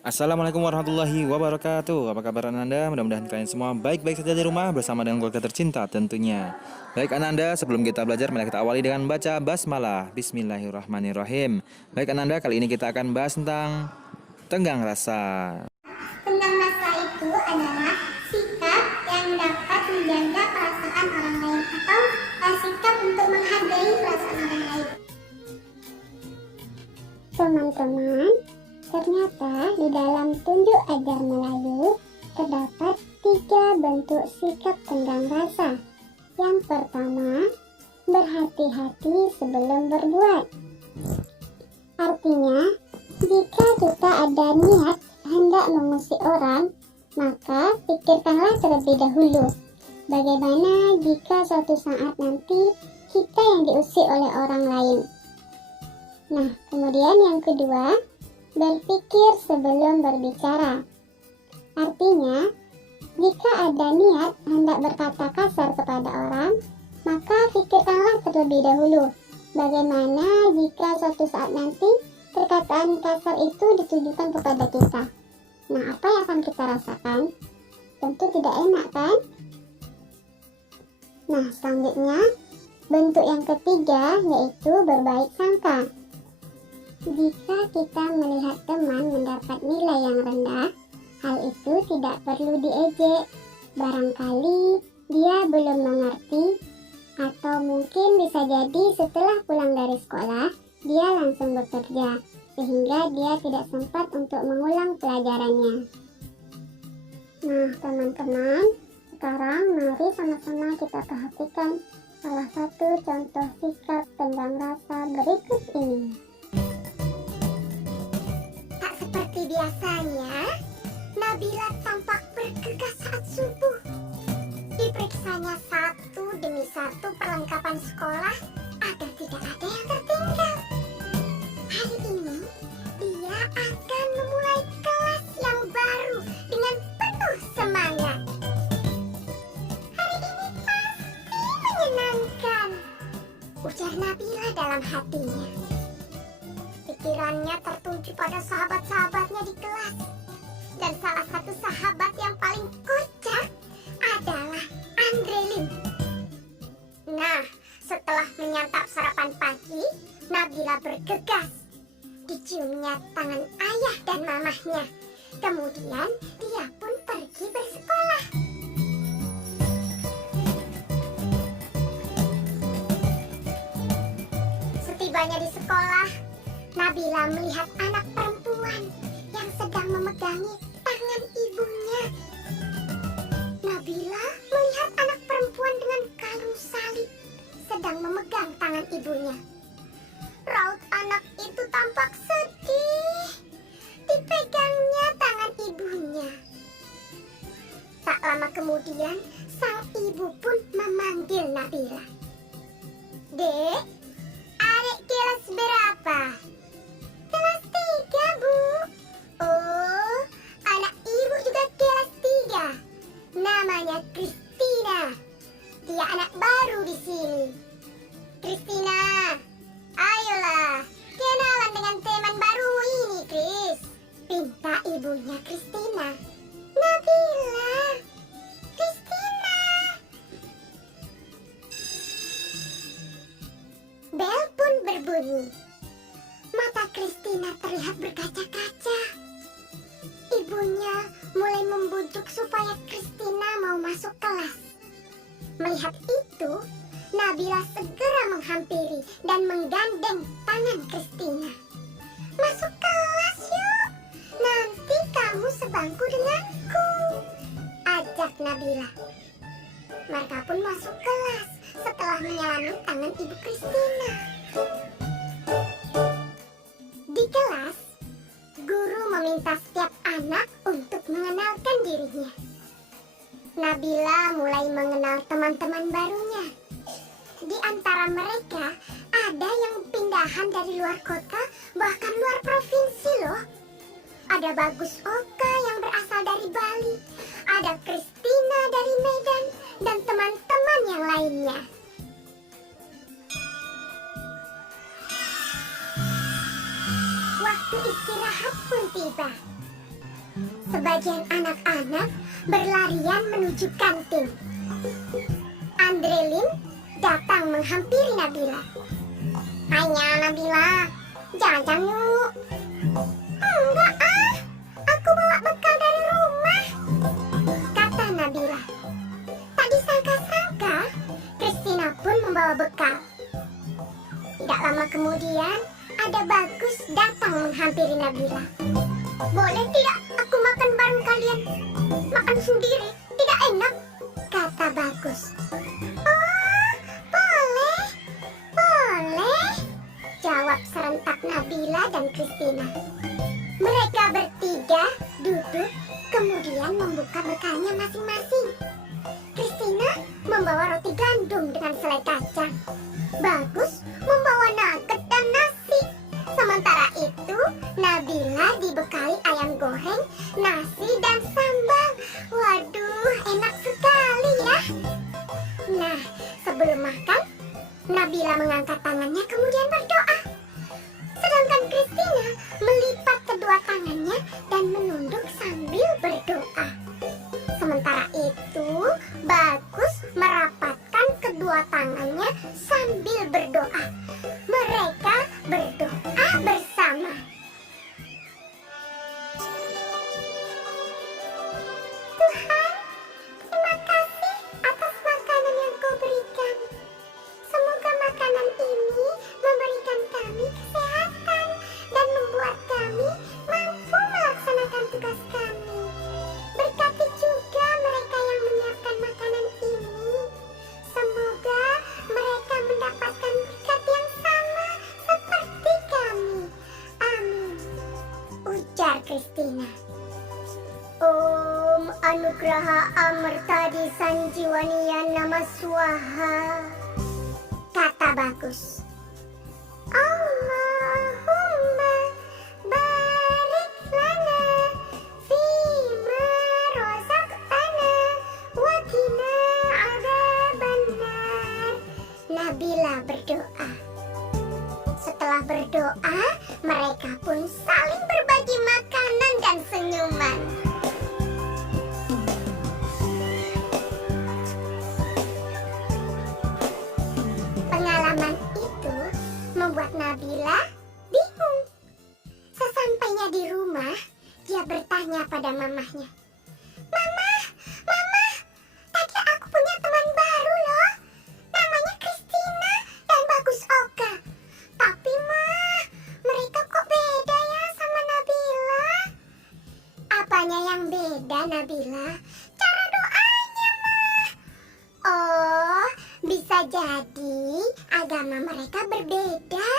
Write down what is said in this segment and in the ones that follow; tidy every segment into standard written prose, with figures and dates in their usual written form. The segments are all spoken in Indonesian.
Assalamualaikum warahmatullahi wabarakatuh. Apa kabar Ananda? Mudah-mudahan kalian semua baik-baik saja di rumah bersama dengan keluarga tercinta tentunya. Baik Ananda, sebelum kita belajar, mari kita awali dengan baca basmalah. Bismillahirrahmanirrahim. Baik Ananda, kali ini kita akan bahas tentang tenggang rasa. Tenggang rasa itu adalah sikap yang dapat menjaga perasaan orang lain atau sikap untuk menghargai perasaan orang lain. Teman-teman, ternyata di dalam tunjuk ajar Melayu terdapat 3 bentuk sikap tenggang rasa. Yang pertama, berhati-hati sebelum berbuat. Artinya, jika kita ada niat hendak mengusik orang, maka pikirkanlah terlebih dahulu. Bagaimana jika suatu saat nanti kita yang diusik oleh orang lain? Nah, kemudian yang kedua, berpikir sebelum berbicara. Artinya, jika ada niat hendak berkata kasar kepada orang, maka pikirkanlah terlebih dahulu. Bagaimana jika suatu saat nanti perkataan kasar itu ditujukan kepada kita? Nah, apa yang akan kita rasakan? Tentu tidak enak, kan? Nah, selanjutnya, bentuk yang ketiga yaitu berbaik sangka. Jika kita melihat teman mendapat nilai yang rendah, hal itu tidak perlu diejek. Barangkali dia belum mengerti, atau mungkin bisa jadi setelah pulang dari sekolah, dia langsung bekerja, sehingga dia tidak sempat untuk mengulang pelajarannya. Nah, teman-teman, sekarang mari sama-sama kita perhatikan salah satu contoh sikap tenggang rasa berikut ini. Tak seperti biasanya, Nabila tampak bergegas saat subuh. Diperiksanya satu demi satu perlengkapan sekolah agar tidak ada yang tertinggal. Hari ini, dia akan memulai kelas yang baru dengan penuh semangat. Hari ini pasti menyenangkan, ujar Nabila dalam hatinya. Pikirannya tertuju pada sahabat-sahabatnya di kelas. Dan salah satu sahabat yang paling kocak adalah Andrelin. Nah, setelah menyantap sarapan pagi, Nabila bergegas. Diciumnya tangan ayah dan mamahnya. Kemudian dia pun pergi bersekolah. Setibanya di sekolah, Nabila melihat anak perempuan yang sedang memegangi tangan ibunya. Nabila melihat anak perempuan dengan kalung salib sedang memegang tangan ibunya. Raut anak itu tampak sedih. Dipegangnya tangan ibunya. Tak lama kemudian, sang ibu pun memanggil Nabila. Dek, adik kelas berapa? Kelas 3, Bu. Oh, anak ibu juga kelas 3. Namanya Kristina. Dia anak baru di sini. Kristina, ayolah, kenalan dengan teman baru ini, Kris. Pinta ibunya Kristina. Nabila, Kristina. Bel pun berbunyi. Mata Kristina terlihat berkaca-kaca. Ibunya mulai membujuk supaya Kristina mau masuk kelas. Melihat itu, Nabila segera menghampiri dan menggandeng tangan Kristina. Masuk kelas yuk, nanti kamu sebangku denganku, ajak Nabila. Mereka pun masuk kelas setelah menyelami tangan ibu Kristina. Di kelas, guru meminta setiap anak untuk mengenalkan dirinya. Nabila mulai mengenal teman-teman barunya. Di antara mereka, ada yang pindahan dari luar kota, bahkan luar provinsi loh. Ada Bagus Oka yang berasal dari Bali, ada Kristina dari Medan, dan teman-teman yang lainnya. Waktu istirahat pun tiba. Sebagian anak-anak berlarian menuju kantin. Andrelin datang menghampiri Nabila. "Hanya Nabila, jajan yuk." "Enggak ah, aku bawa bekal dari rumah," kata Nabila. Tak disangka-sangka, Christina pun membawa bekal. Tidak lama kemudian, ada Bagus datang menghampiri Nabila. "Boleh tidak aku makan bareng kalian? Makan sendiri, tidak enak," kata Bagus. "Oh, boleh, boleh," jawab serentak Nabila dan Christina. Mereka bertiga duduk, kemudian membuka bekalnya masing-masing. Christina membawa roti gandum dengan selai kacang. Bagus membawa nugget dan nasi. Sementara itu, Nabila dibekali ayam goreng, nasi, dan sambal. Waduh, enak sekali ya. Nah, sebelum makan, Nabila mengangkat tangannya kemudian berdoa. Sedangkan Christina melipat kedua tangannya dan menunduk sambil berdoa. Sementara itu, Bagus merapatkan kedua tangannya sambil berdoa. Mereka berdoa bersama. "Tuhan, terima kasih atas makanan yang Kau berikan. Semoga makanan ini memberikan kami kesehatan dan membuat kami mampu melaksanakan tugas kami. Berkati juga mereka yang menyiapkan makanan ini. Semoga mereka mendapatkan berkat yang sama seperti kami. Amin," ujar Christina. "Om Anugraha Amartadi Sanjiwaniya Nama Swaha," kata Bagus. "Allahumma barik lana fima razaqtana wa qina adzabannar." Nabila berdoa. Setelah berdoa, mereka pun saling berbagi makanan dan senyuman. Pengalaman itu membuat Nabila bingung. Sesampainya di rumah, dia bertanya pada mamahnya. "Mama, Mama, tadi aku punya teman baru loh. Namanya Christina dan Bagus Oka. Tapi Mah, mereka kok beda ya sama Nabila?" "Apanya yang beda, Nabila?" "Cara doanya, Mah." "Oh, bisa jadi agama mereka berbeda.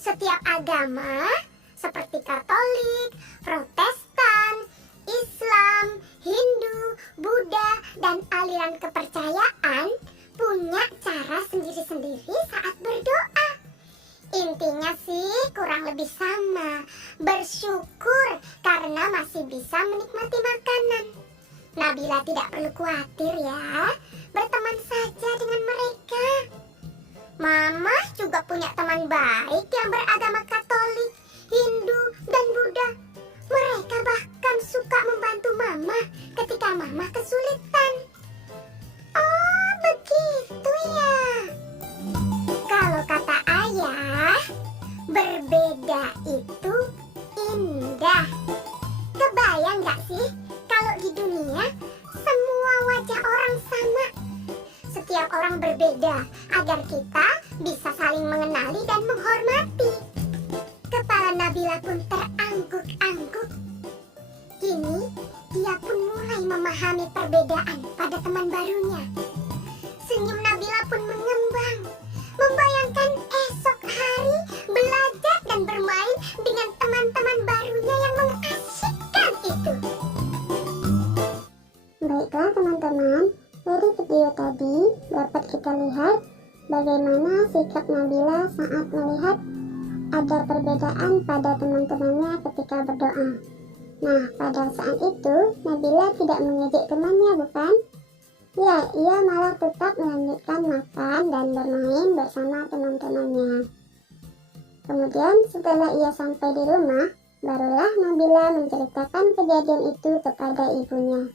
Setiap agama seperti Katolik, Protestan, Islam, Hindu, Buddha, dan aliran kepercayaan punya cara sendiri-sendiri saat berdoa. Intinya sih kurang lebih sama. Bersyukur karena masih bisa menikmati makanan. Nabila tidak perlu khawatir ya. Berteman saja dengan mereka. Mama juga punya teman baik yang beragama Katolik, Hindu, dan Buddha. Mereka bahkan suka membantu Mama ketika Mama kesulitan. Oh, begitu ya. Kalau kata Ayah, berbeda itu indah. Kebayang gak sih kalau di dunia semua wajah orang sama? Setiap orang berbeda agar kita bisa saling mengenali dan menghormati. Kepala Nabila pun terangguk-angguk. Kini dia pun mulai memahami perbedaan pada teman barunya. Senyum Nabila pun mengembang, membayangkan esok hari belajar dan bermain dengan teman-teman barunya yang mengasyikkan itu. Baiklah teman-teman, dari video tadi dapat kita lihat bagaimana sikap Nabila saat melihat ada perbedaan pada teman-temannya ketika berdoa. Nah, pada saat itu Nabila tidak mengejek temannya, bukan? Ya, ia malah tetap melanjutkan makan dan bermain bersama teman-temannya. Kemudian setelah ia sampai di rumah, Barulah Nabila menceritakan kejadian itu kepada ibunya.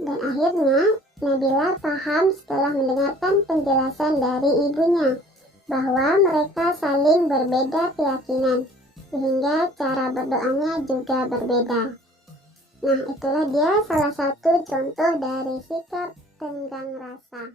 Dan akhirnya Nabila paham setelah mendengarkan penjelasan dari ibunya bahwa mereka saling berbeda keyakinan, sehingga cara berdoanya juga berbeda. Nah, itulah dia salah satu contoh dari sikap tenggang rasa.